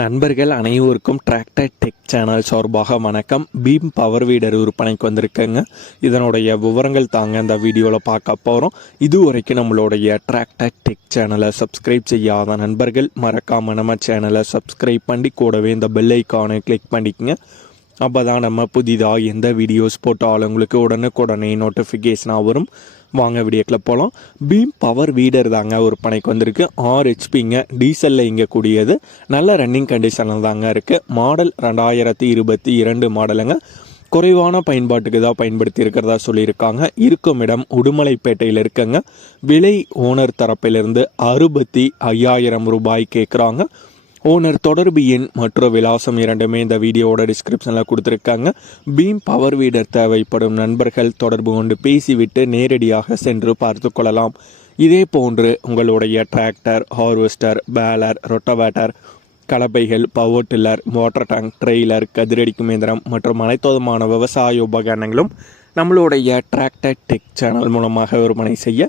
நண்பர்கள் அனைவருக்கும் tractor tech channel சார்பாக வணக்கம். பீம் பவர் வீடர் விற்பனைக்கு வந்திருக்கேங்க. இதனுடைய விவரங்கள் தாங்க இந்த வீடியோவில் பார்க்க போகிறோம் இது வரைக்கும் நம்மளுடைய டிராக்டர் டெக் சேனலை சப்ஸ்கிரைப் செய்யாத நண்பர்கள் மறக்காமல் நம்ம சேனலை சப்ஸ்கிரைப் பண்ணி கூடவே இந்த பெல் ஐக்கானை கிளிக் பண்ணிக்கங்க. அப்போ தான் நம்ம புதிதாக எந்த வீடியோஸ் போட்டாலும் உங்களுக்கு உடனுக்குடனே நோட்டிஃபிகேஷனாக வரும். வாங்க வீடியோக்கில் போகலாம் பீம் பவர் வீடர் தாங்க ஒரு பனைக்கு வந்திருக்கு. ஆறு ஹெச்பிங்க டீசலில் கூடியது. நல்ல ரன்னிங் கண்டிஷனில் தாங்க இருக்குது மாடல் ரெண்டாயிரத்தி இருபத்தி இரண்டு மாடலுங்க குறைவான பயன்பாட்டுக்கு தான் பயன்படுத்தி இருக்கிறதா சொல்லியிருக்காங்க. இருக்கும் இடம் உடுமலைப்பேட்டையில் இருக்குங்க. விலை ஓனர் தரப்பிலிருந்து அறுபத்தி ஐயாயிரம் ரூபாய் கேட்குறாங்க ஓனர் தொடர்பு எண் மற்றும் விலாசம் இரண்டுமே இந்த வீடியோவோட டிஸ்கிரிப்ஷனில் கொடுத்துருக்காங்க. பீம் பவர் வீடர் தேவைப்படும் நண்பர்கள் தொடர்பு கொண்டு பேசிவிட்டு நேரடியாக சென்று பார்த்து கொள்ளலாம். இதே போன்று உங்களுடைய tractor harvester baler rotavator கலப்பைகள் power tiller water tank trailer கதிரடிக்கும் இயந்திரம் மற்றும் அனைத்துமான விவசாய உபகரணங்களும் நம்மளுடைய டிராக்டர் டெக் சேனல் மூலமாக விற்பனை செய்ய